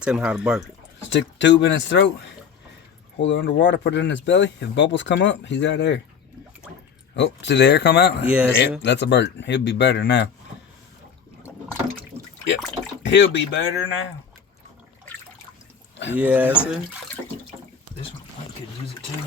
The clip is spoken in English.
Tell him how to burp it. Stick the tube in his throat. Hold it underwater, put it in his belly. If bubbles come up, he's got air. Oh, see the air come out? Yes. Yep, that's a burp. He'll be better now. Yep, he'll be better now. Yes, sir. This one, I could use it too.